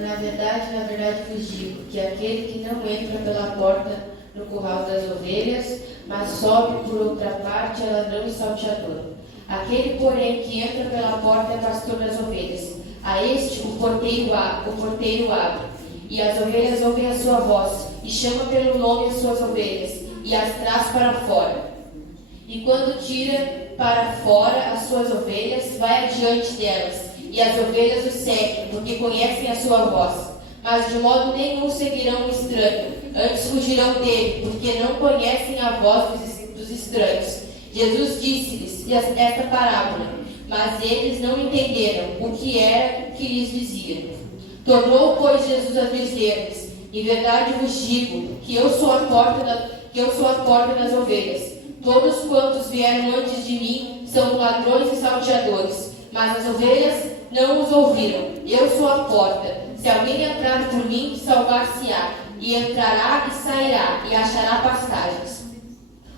Na verdade vos digo que aquele que não entra pela porta no curral das ovelhas, mas sobe por outra parte é ladrão e salteador. Aquele, porém, que entra pela porta é pastor das ovelhas. A este o porteiro abre, e as ovelhas ouvem a sua voz, e chama pelo nome as suas ovelhas, e as traz para fora. E quando tira para fora as suas ovelhas, vai adiante delas, e as ovelhas o seguem, porque conhecem a sua voz. Mas de modo nenhum seguirão o estranho, antes fugirão dele, porque não conhecem a voz dos estranhos. Jesus disse-lhes esta parábola, mas eles não entenderam o que era que lhes dizia. Tornou, pois, Jesus a dizer-lhes: em verdade vos digo que eu sou a porta das ovelhas. Todos quantos vieram antes de mim são ladrões e salteadores, mas as ovelhas não os ouviram. Eu sou a porta. Se alguém entrar por mim, salvar-se-á, e entrará e sairá, e achará pastagens.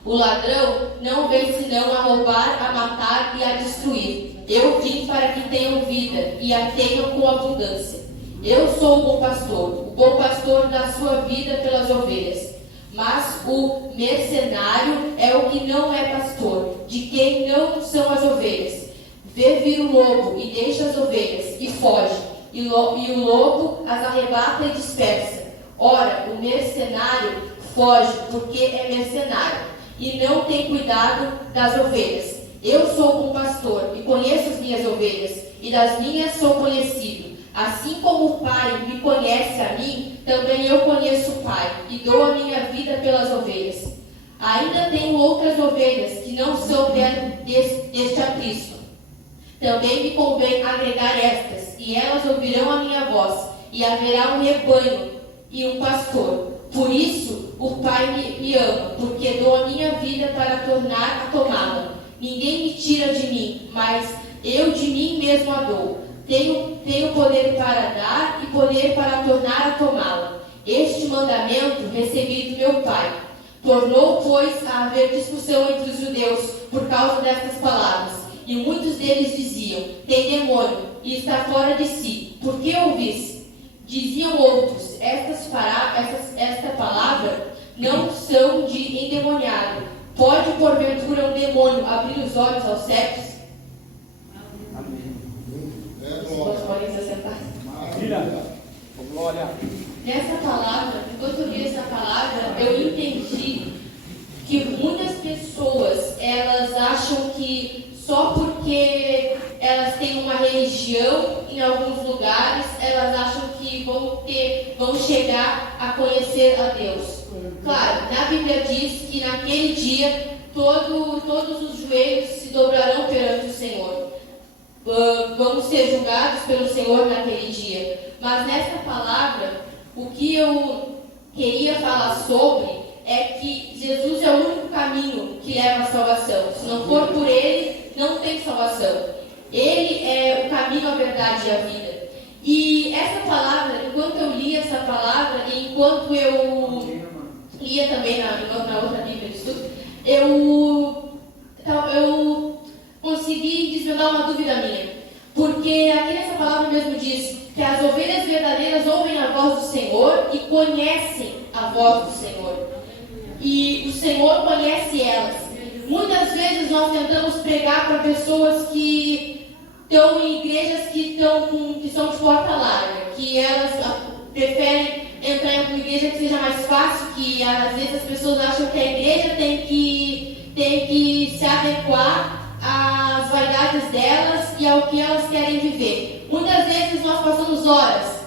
O ladrão não vem senão a roubar, a matar e a destruir. Eu vim para que tenham vida, e a tenham com abundância. Eu sou o bom pastor dá sua vida pelas ovelhas. Mas o mercenário é o que não é pastor, de quem não são as ovelhas. Vê vir o lobo e deixa as ovelhas, e foge, e o lobo as arrebata e dispersa. Ora, o mercenário foge porque é mercenário, e não tem cuidado das ovelhas. Eu sou o bom pastor, e conheço as minhas ovelhas, e das minhas sou conhecido. Assim como o Pai me conhece a mim, também eu conheço o Pai, e dou a minha vida pelas ovelhas. Ainda tenho outras ovelhas que não são deste aprisco. Também me convém agregar estas, e elas ouvirão a minha voz, e haverá um rebanho e um pastor. Por isso o Pai me ama, porque dou a minha vida para tornar a tomá-la. Ninguém me tira de mim, mas eu de mim mesmo a dou. Tenho poder para dar e poder para tornar a tomá-la. Este mandamento recebi do meu Pai. Tornou, pois, a haver discussão entre os judeus por causa destas palavras. E muitos deles diziam: tem demônio e está fora de si. Por que ouvis? Diziam outros: esta palavra não são de endemoniado. Pode, porventura, um demônio abrir os olhos aos cegos? Vocês podem se assentar. Glória. Nessa palavra, enquanto eu li essa palavra, eu entendi que muitas pessoas, elas acham que só porque elas têm uma religião em alguns lugares, elas acham que vão chegar a conhecer a Deus. Claro, na Bíblia diz que naquele dia todos os joelhos se dobrarão perante o Senhor. Vamos ser julgados pelo Senhor naquele dia. Mas nessa palavra, o que eu queria falar sobre é que Jesus é o único caminho que leva à salvação. Se não for por Ele, não tem salvação. Ele é o caminho, a verdade e a vida. E essa palavra, enquanto eu li essa palavra, e enquanto eu lia também na outra Bíblia de estudo, eu consegui desvendar uma dúvida minha. Porque aqui nessa palavra mesmo diz que as ovelhas verdadeiras ouvem a voz do Senhor e conhecem a voz do Senhor. E o Senhor conhece elas. Muitas vezes nós tentamos pregar para pessoas que estão em igrejas que são de porta larga, que elas preferem entrar em uma igreja que seja mais fácil, que às vezes as pessoas acham que a igreja tem que se adequar às vaidades delas e ao que elas querem viver. Muitas vezes nós passamos horas,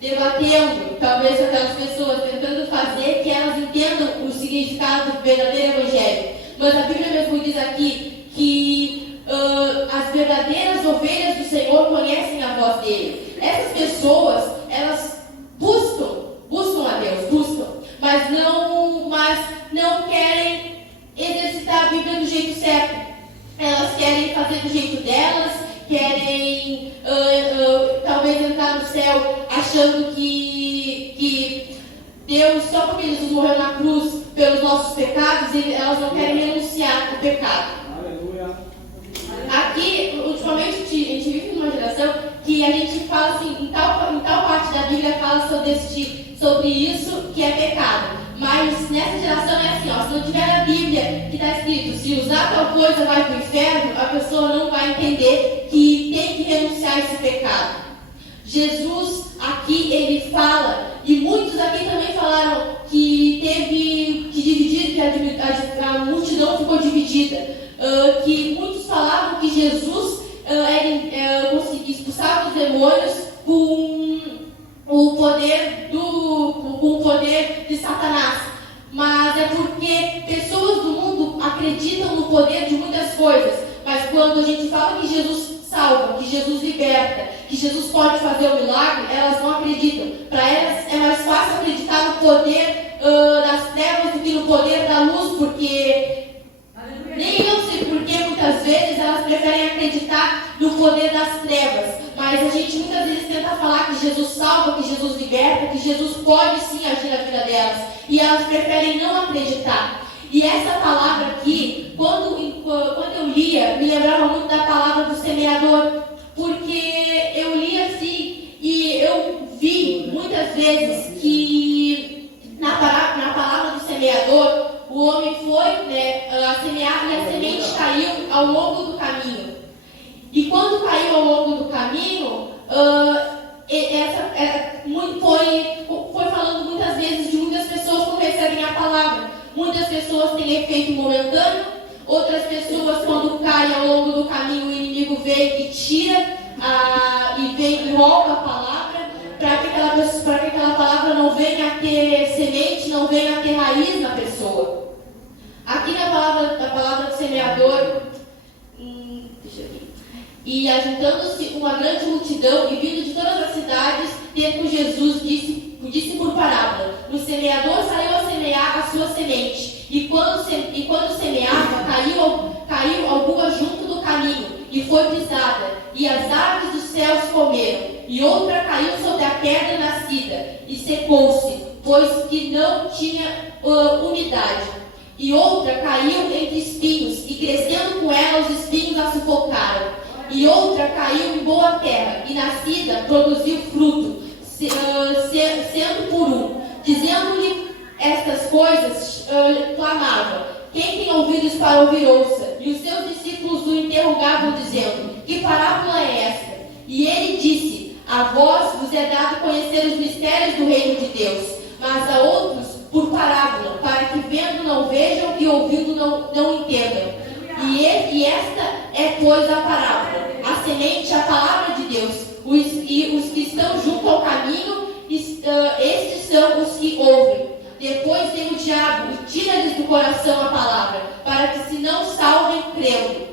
debatendo, talvez com aquelas pessoas, tentando fazer que elas entendam o significado do verdadeiro evangelho. Mas a Bíblia mesmo diz aqui que as verdadeiras ovelhas do Senhor conhecem a voz dele. Essas pessoas, elas buscam a Deus, mas não querem exercitar a Bíblia do jeito certo. Elas querem fazer do jeito delas, querem talvez entrar no céu achando que Deus, só porque Jesus morreu na cruz pelos nossos pecados, elas não querem renunciar ao pecado. Aleluia. Aqui, ultimamente, a gente vive numa sobre isso que é pecado. Mas nessa geração é assim, ó, se não tiver na Bíblia que está escrito, se usar tal coisa vai para o inferno, a pessoa não vai entender que tem que renunciar a esse pecado. Jesus aqui, ele fala, e muitos aqui também falaram que teve que dividir, que a multidão ficou dividida, que muitos falavam que Jesus conseguia expulsar os demônios com o poder de Satanás. Mas é porque pessoas do mundo acreditam no poder de muitas coisas, mas quando a gente fala que Jesus salva, que Jesus liberta, que Jesus pode fazer o milagre, elas não acreditam. Para elas é mais fácil acreditar no poder das trevas do que no poder da luz, porque nem eu sei porque muitas vezes elas preferem acreditar no poder das trevas. Mas a gente muitas vezes tenta falar que Jesus salva, que Jesus liberta, que Jesus pode sim agir na vida delas, e elas preferem não acreditar. E essa palavra aqui, quando eu lia, me lembrava muito da palavra do semeador, porque eu li assim e eu vi muitas vezes que na palavra do semeador, o homem foi a semear e a semente caiu ao longo do caminho. E quando caiu ao longo do caminho, foi falando muitas vezes de muitas pessoas que recebem a palavra. Muitas pessoas têm efeito momentâneo, outras pessoas, quando caem ao longo do caminho, o inimigo vem e tira, e vem e rouba a palavra, para que aquela palavra não venha a ter semente, não venha a ter raiz na pessoa. Aqui na palavra do semeador, deixa eu ver. E ajuntando-se uma grande multidão e vindo de todas as cidades, ter com Jesus, disse por parábola: o semeador saiu a semear a sua semente, e quando semeava, caiu alguma junto do caminho, e foi pisada, e as aves dos céus comeram, e outra caiu sobre a pedra nascida, e secou-se, pois que não tinha umidade. E outra caiu entre espinhos, e crescendo com ela os espinhos a sufocaram. E outra caiu em boa terra, e nascida produziu fruto, sendo por um. Dizendo-lhe estas coisas, clamava: quem tem ouvidos para ouvir, ouça. E os seus discípulos o interrogavam, dizendo: que parábola é esta? E ele disse: a vós vos é dado conhecer os mistérios do reino de Deus, mas a outros por parábola, para que vendo não vejam e ouvindo não entendam. E esta é, pois, a parábola. A semente, a palavra de Deus. E os que estão junto ao caminho, estes são os que ouvem. Depois vem o diabo e tira-lhes do coração a palavra, para que se não salvem crendo.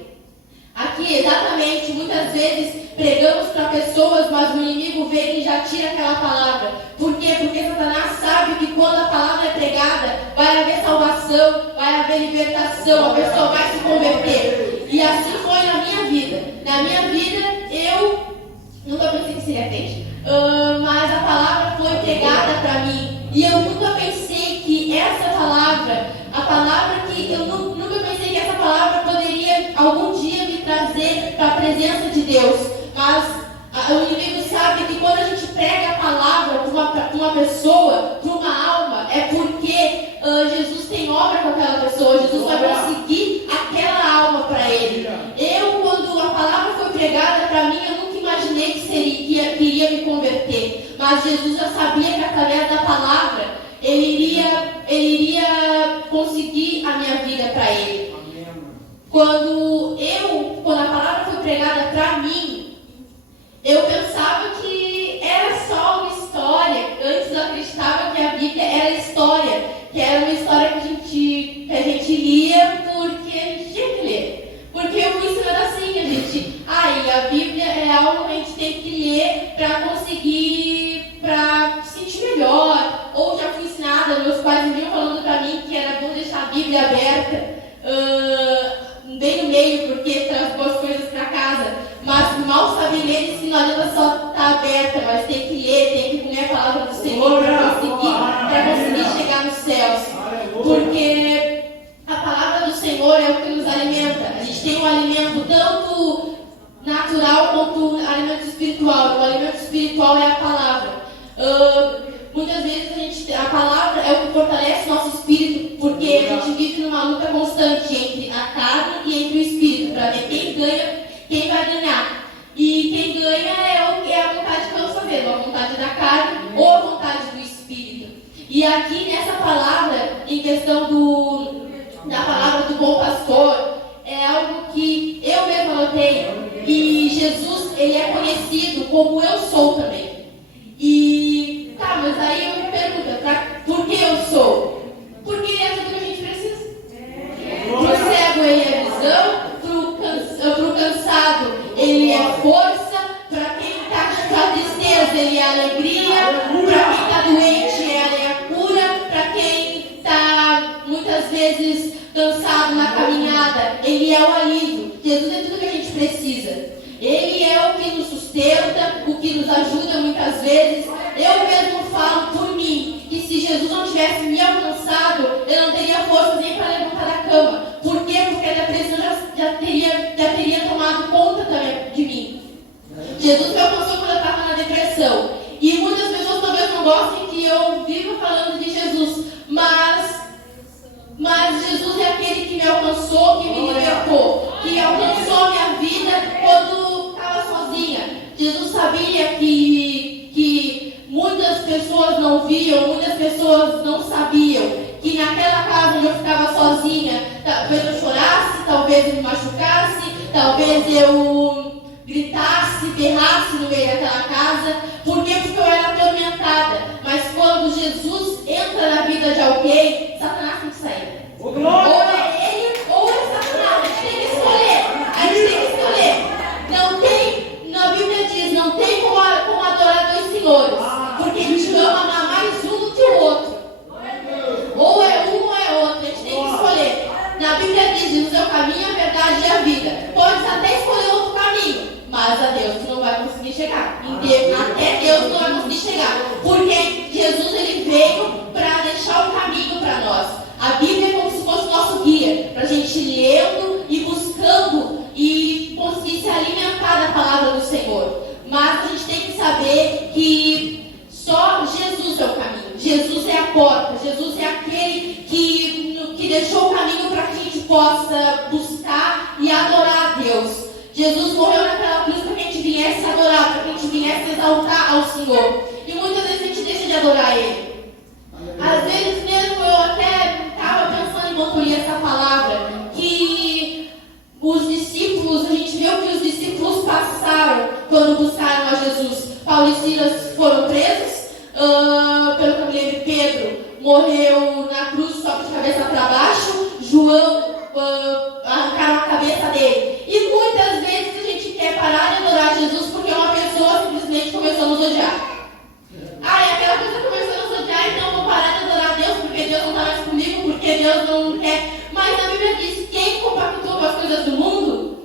Aqui, exatamente, muitas vezes pregamos para pessoas, mas o inimigo vem e já tira aquela palavra. Por quê? Porque Satanás sabe que quando a palavra é pregada, vai haver salvação, vai haver libertação, a pessoa vai se converter. E assim foi na minha vida. Na minha vida, eu nunca pensei que seria crente, mas a palavra foi pregada para mim. E eu nunca pensei que essa palavra, eu nunca pensei que essa palavra poderia algum dia me trazer para a presença de Deus. Mas o inimigo sabe que quando a gente prega a palavra para uma pessoa, para uma alma, é porque Jesus tem obra com aquela pessoa. Jesus vai conseguir aquela alma para ele. Quando a palavra foi pregada para mim, eu nunca imaginei que iria me converter. Mas Jesus já sabia que através da palavra ele iria conseguir a minha vida para ele. Quando a palavra foi pregada para mim, eu pensava que era só uma história. Antes eu acreditava que a Bíblia era história, que era uma história que a gente lia porque a gente tinha que ler. Porque eu fui ensinando assim, a Bíblia é algo que a gente tem que ler para se sentir melhor. Ou já fui ensinada, meus pais vinham falando para mim que era bom deixar a Bíblia aberta, bem no meio, porque traz boas coisas para casa. Mas mal saber ler, isso não adianta só estar aberta, mas tem que ler, tem que comer a palavra do Senhor para conseguir chegar nos céus. Porque a palavra do Senhor é o que nos alimenta. A gente tem um alimento tanto natural quanto um alimento espiritual. O alimento espiritual é a palavra. Muitas vezes a gente palavra é o que fortalece nosso espírito, porque a gente vive numa luta constante entre a carne e entre o espírito, para ver quem ganha, quem vai ganhar. E quem ganha é a vontade que vamos fazer, a vontade da carne ou a vontade do espírito. E aqui nessa palavra, em questão da palavra do bom pastor, é algo que eu mesmo anotei. E Jesus, ele é conhecido como eu sou também. E tá, mas aí eu me pergunto, por que eu sou? Porque é tudo que a gente precisa. Pro cego ele é visão, pro cansado ele é força, para quem está com tristeza ele é alegria, para quem está doente ele é a cura, para quem está muitas vezes cansado na caminhada, ele é o alívio. Jesus é tudo que a gente precisa. Ele é o que nos sustenta, o que nos ajuda muitas vezes. Eu mesmo falo por mim, que se Jesus não tivesse me alcançado, eu não teria forças nem para levantar da cama. Por quê? Porque a depressão já teria tomado conta também de mim. Jesus me alcançou quando eu estava na depressão. E muitas pessoas talvez não gostem que eu viva falando de Jesus, mas Jesus é aquele que me alcançou, que me libertou, que alcançou a minha vida quando estava sozinha. Jesus sabia que muitas pessoas não viam, muitas pessoas não sabiam, que naquela casa onde eu ficava sozinha, talvez eu chorasse, talvez eu me machucasse, talvez eu gritasse, berrasse no meio daquela casa. Por quê? Porque eu era atormentada. Mas quando Jesus entra na vida de alguém, Satanás tem que sair. Ou é ele ou é Satanás. A gente tem que escolher. Não tem, na Bíblia diz, não tem como adorar dois senhores. Porque a gente ama amar mais um do que o outro. Ou é um ou é outro. A gente tem que escolher. Na Bíblia diz, Jesus é o caminho, a verdade e a vida. Pode até escolher outro caminho, mas a Deus tu não vai conseguir chegar. Até Deus tu não vai conseguir chegar. Porque Jesus ele veio para deixar o caminho para nós. A Bíblia é como se fosse o nosso guia, para a gente lendo e buscando e conseguir se alimentar da palavra do Senhor. Mas a gente tem que saber que só Jesus é o caminho. Jesus é a porta. Jesus é aquele que deixou o caminho para que a gente possa buscar e adorar a Deus. Jesus morreu naquela cruz para que a gente viesse adorar, para que a gente viesse exaltar ao Senhor. E muitas vezes a gente deixa de adorar Ele. Às vezes mesmo eu até estava pensando em concluir essa palavra, que os discípulos, a gente vê o que os discípulos passaram quando buscaram a Jesus. Paulo e Silas foram presos, pelo que eu me lembro, Pedro morreu na cruz só de cabeça para baixo, João arrancaram a cabeça dele. E muitas vezes a gente quer parar de adorar Jesus porque uma pessoa simplesmente começou a nos odiar. E aquela pessoa começou a nos odiar, então eu vou parar de adorar Deus porque Deus não está mais comigo, porque Deus não quer. Mas a Bíblia diz: quem compactou com as coisas do mundo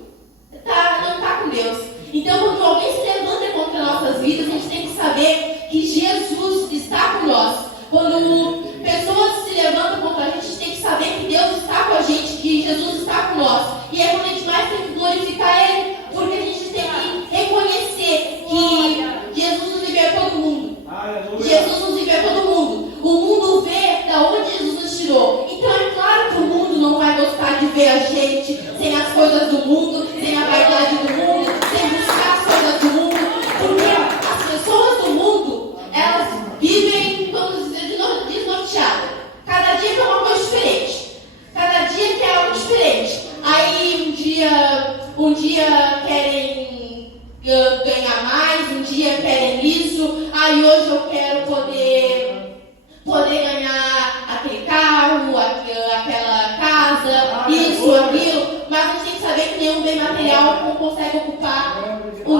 não está com Deus. Então, quando alguém se levanta contra nossas vidas, a gente tem que saber que Jesus está com nós. Quando pessoas se levantam contra a gente tem que saber que Deus está com a gente, que Jesus está com nós. E é quando a gente mais tem que glorificar Ele, porque a gente tem que reconhecer que Jesus nos libertou do mundo. Jesus nos libertou do mundo. O mundo vê da onde Jesus nos tirou. Então é claro que o mundo não vai gostar de ver a gente sem as coisas do mundo, sem a vaidade do mundo, sem buscar as coisas do mundo. Porque as pessoas do mundo, elas vivem, vamos dizer, desnorteadas. Cada dia quer uma coisa diferente. Cada dia quer algo diferente. Aí um dia querem ganhar mais, um dia querem isso. Aí hoje eu quero poder ganhar aquele carro, aquela casa, isso, aquilo. Mas a gente tem que saber que nenhum bem material não consegue ocupar o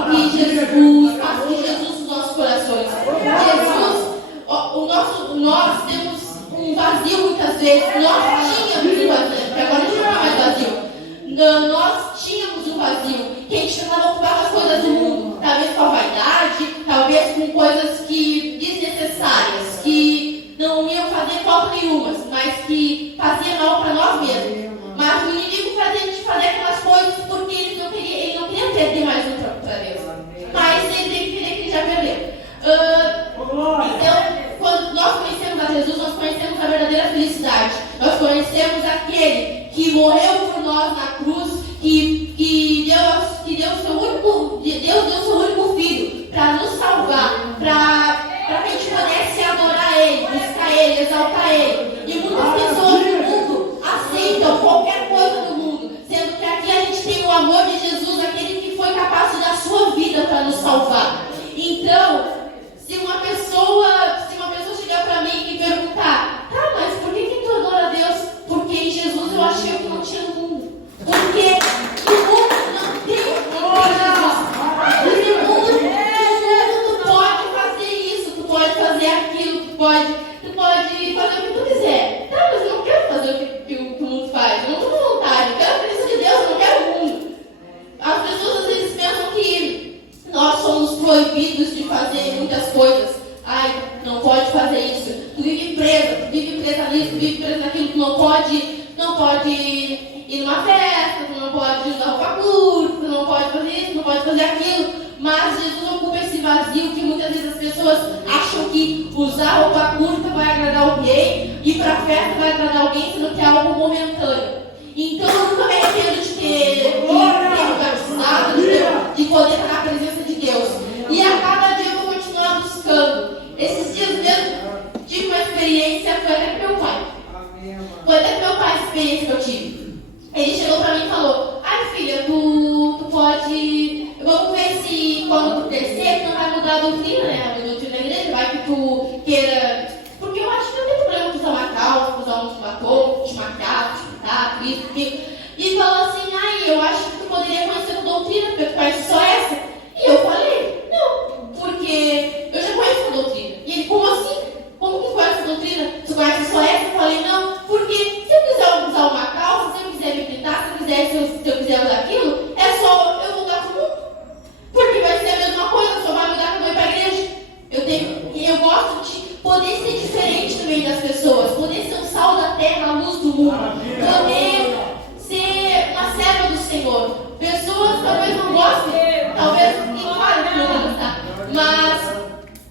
espaço de Jesus nos nossos corações. Jesus, nós temos um vazio muitas vezes. Nós tínhamos um vazio, porque agora a gente não tem mais vazio. Nós tínhamos um vazio que a gente tentava ocupar com as coisas do mundo, talvez com a vaidade, talvez com coisas desnecessárias, que não iam fazer falta nenhuma, mas que faziam mal para nós mesmos. Mas o inimigo fazia a gente fazer aquelas coisas porque ele não queria perder mais um para Deus. Mas ele tem que entender que ele já perdeu. Então, quando nós conhecemos a Jesus, proibidos de fazer muitas coisas. Ai, não pode fazer isso. Tu vive presa nisso, tu vive presa naquilo. Tu não pode ir numa festa, tu não pode usar roupa curta, tu não pode fazer isso, tu não pode fazer aquilo. Mas Jesus ocupa esse vazio que muitas vezes as pessoas acham que usar roupa curta vai agradar alguém, ir pra festa vai agradar alguém, sendo que é algo momentâneo. Então eu nunca me arrependo de ter batizado, de poder estar na presença de Deus. E a cada dia eu vou continuar buscando. Esses dias mesmo tive uma experiência, foi até com meu pai. Foi até com meu pai a experiência que eu tive. Ele chegou pra mim e falou: ai filha, tu pode. Vamos ver se quando tu crescer, tu não vai mudar a doutrina, né? A doutrina da igreja, vai que tu queira. Porque eu acho que não tem problema tu usar uma calça, usar um batom, te maquiar, te pintar, isso, aquilo. E falou assim: ai, eu acho que tu poderia conhecer a doutrina, porque tu conhece só essa. E eu falei: não, porque eu já conheço a doutrina. E ele: como assim? Como que conhece a doutrina? Tu conhece só essa? Eu falei: não, porque se eu quiser usar uma calça, se eu quiser me pintar, se eu quiser usar aquilo, é só eu mudar pro mundo. Porque vai ser a mesma coisa, só vai mudar quando eu ir pra igreja. Eu gosto de poder ser diferente no meio das pessoas, poder ser o sal da terra, a luz do mundo, poder ser uma serva do Senhor. Pessoas talvez não gostem, talvez, claro que não vão gostar, mas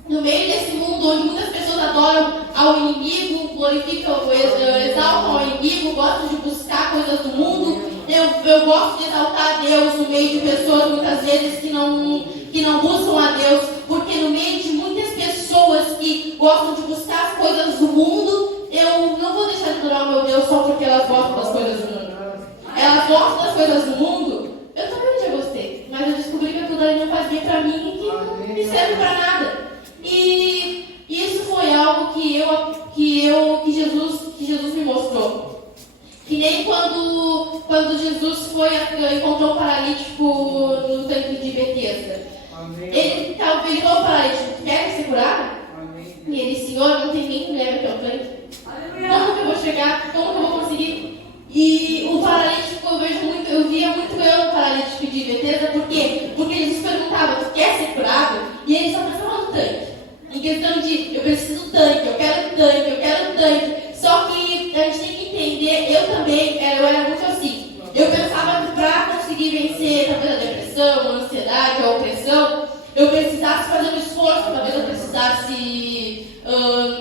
no meio desse mundo onde muitas pessoas adoram ao inimigo, glorificam, exaltam ao inimigo, gostam de buscar coisas do mundo, eu gosto de exaltar a Deus no meio de pessoas muitas vezes que não buscam a Deus, porque no meio de muitas pessoas que gostam de buscar as coisas do mundo, eu não vou deixar de adorar o meu Deus só porque elas gostam das coisas do mundo. Elas gostam das coisas do mundo, eu também já gostei, mas eu descobri que aquilo ali não faz bem pra mim e que não me serve pra nada. E isso foi algo que Jesus me mostrou. Que nem quando Jesus encontrou o paralítico no tanque de Betesda. Ele falou ao paralítico: quer ser curado? Amém. E ele: Senhor, não tem ninguém que me leve até o tanque. Como que eu vou chegar? Como que eu vou conseguir? E o paralítico, eu via muito eu no paralítico de Betesda. Por quê? Porque Jesus perguntava: tu quer ser curado? E ele só pensava no tanque. Em questão de: eu preciso do tanque, eu quero o tanque, eu quero o tanque. Só que a gente tem que entender, eu era muito assim. Eu pensava que para conseguir vencer talvez a depressão, a ansiedade, a opressão, eu precisasse fazer um esforço, talvez eu precisasse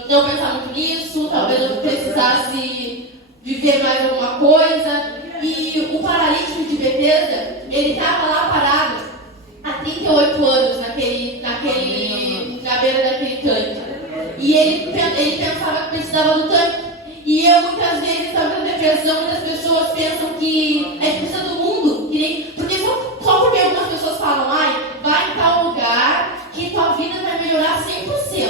não pensar muito nisso, talvez eu precisasse viver mais alguma coisa. E o paralítico de Betesda, ele estava lá parado há 38 anos na beira daquele tanque. E ele pensava que precisava do tanque. E eu muitas vezes estava na depressão, muitas pessoas pensam que a gente precisa do mundo, porque só porque algumas pessoas falam: ai, vai em tal lugar que tua vida vai melhorar 100%.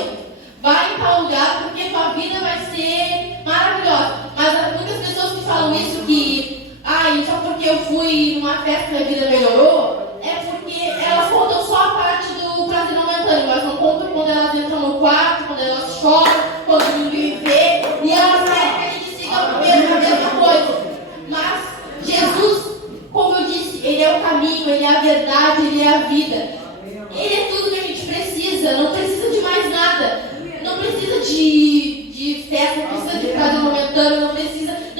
Vai em tal lugar porque tua vida vai ser maravilhosa. Mas muitas pessoas que falam isso, que ai, só porque eu fui numa festa minha vida melhorou, é porque elas contam só a parte do prazer momentâneo, elas não contam quando elas entram no quarto, quando elas choram, quando ninguém vê, e elas querem que a gente siga a mesma coisa. Mas Jesus, como eu disse, Ele é o caminho, Ele é a verdade, Ele é a vida. Ele é tudo que a gente precisa, não precisa de mais nada. Não precisa de festa, não precisa de prazer momentâneo, não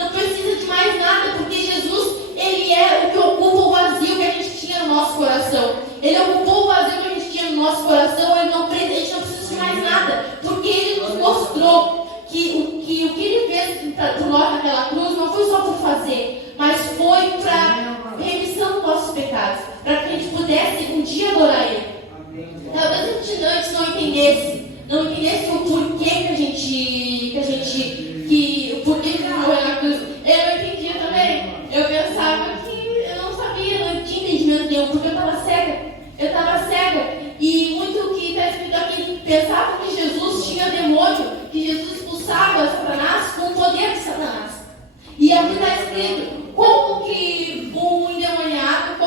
precisa de mais nada, porque Jesus, Ele é o que ocupa o vazio que a gente tinha no nosso coração. Ele ocupou o vazio que a gente tinha no nosso coração, a gente não precisa de mais nada, porque Ele nos mostrou que o que Ele fez por nós naquela cruz não foi só por fazer, mas foi para remissão dos nossos pecados, para que a gente pudesse um dia adorar Ele. Talvez a gente antes não entendesse o porquê que morreu na cruz. Eu não entendia também. Eu pensava que eu não sabia, não tinha entendimento nenhum, porque eu estava cega. E muito que está escrito aqui, pensava que Jesus tinha demônio, que Jesus expulsava Satanás com o poder de Satanás. E aqui está escrito, como que um endemoniado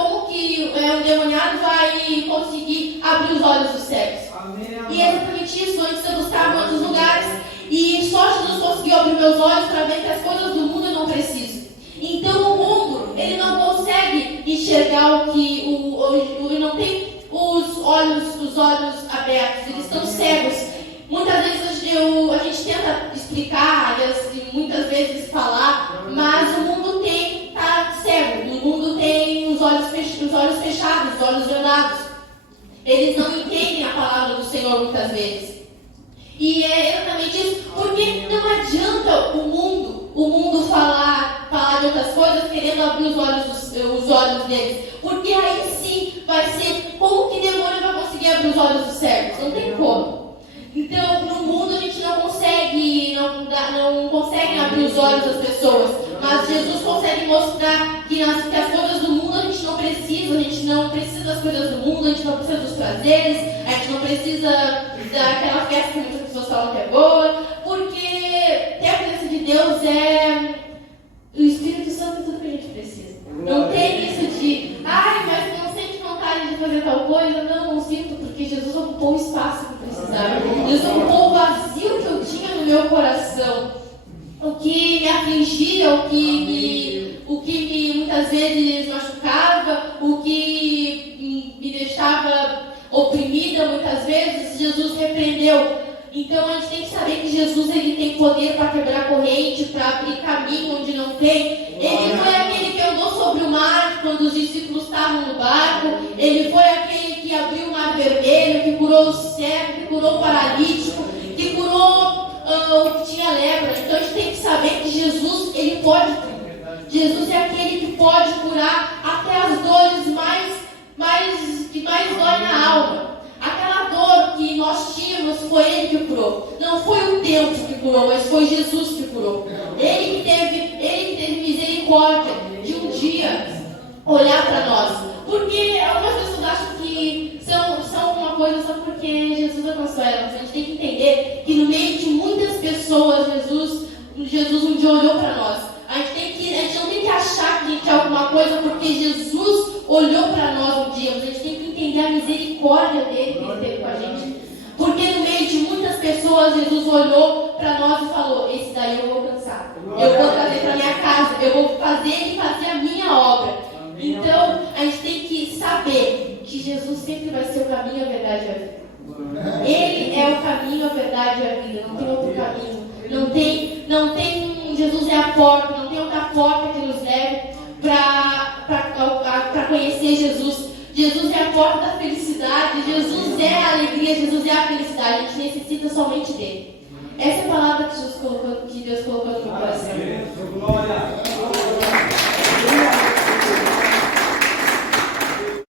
vai conseguir abrir os olhos dos cegos? Amém. E é exatamente isso. Antes eu buscava em outros lugares e só Jesus conseguiu abrir meus olhos para ver que as coisas do mundo eu não preciso. Então o mundo, ele não consegue enxergar ele não tem os olhos, os os olhos abertos, eles estão cegos. Muitas vezes a gente tenta explicar, e muitas vezes falar, mas o mundo está cego, o mundo tem os olhos fechados, os olhos vendados. Eles não entendem a palavra do Senhor muitas vezes. E é exatamente isso, porque não adianta o mundo falar de outras coisas, querendo abrir os olhos deles. Porque aí sim vai ser como que demônio vai conseguir abrir os olhos dos cegos? Não tem como. Então, no mundo a gente não consegue abrir os olhos das pessoas, mas Jesus consegue mostrar que as coisas do mundo a gente não precisa das coisas do mundo, a gente não precisa dos prazeres, a gente não precisa daquela festa que muitas pessoas falam que é boa, porque ter a presença de Deus é o Espírito Santo, é tudo que a gente precisa. Não tem isso de, mas não sente vontade de fazer tal coisa, não sinto, porque Jesus ocupou o espaço que eu precisava. Jesus ocupou o vazio que eu tinha no meu coração, o que me afligia, o que me muitas vezes machucava, o que me deixava oprimida muitas vezes, Jesus repreendeu. Então a gente tem que saber que Jesus ele tem poder para quebrar corrente, para abrir caminho onde não tem. Ele foi aquele que andou sobre o mar quando os discípulos estavam no barco. Ele foi aquele que abriu o mar vermelho, que curou o cego, que curou o paralítico, que curou o que tinha lepra. Então a gente tem que saber que Jesus ele pode tudo. Jesus é aquele que pode curar até as dores que mais dói na alma. Aquela dor que nós tínhamos foi Ele que curou. Não foi o tempo que curou, mas foi Jesus que curou. Ele que teve misericórdia de um dia olhar para nós. Porque algumas pessoas acham que são uma coisa só porque Jesus alcançou elas. A gente tem que entender que no meio de muitas pessoas, Jesus um dia olhou para nós. A gente não tem que achar que a gente é alguma coisa porque Jesus olhou para nós um dia. A gente tem que entender a misericórdia dele que ele teve com a gente. Porque no meio de muitas pessoas, Jesus olhou para nós e falou: esse daí eu vou alcançar. Eu vou trazer para minha casa. Eu vou fazer ele fazer a minha obra. Então, a gente tem que saber que Jesus sempre vai ser o caminho, a verdade e a vida. Ele é o caminho, a verdade e a vida. Não tem outro caminho. Não tem. Jesus é a porta. Não tem outra porta que nos leve para conhecer Jesus. Jesus é a porta da felicidade. Jesus é a alegria. Jesus é a felicidade. A gente necessita somente dele. Essa é a palavra que Deus colocou no meu coração.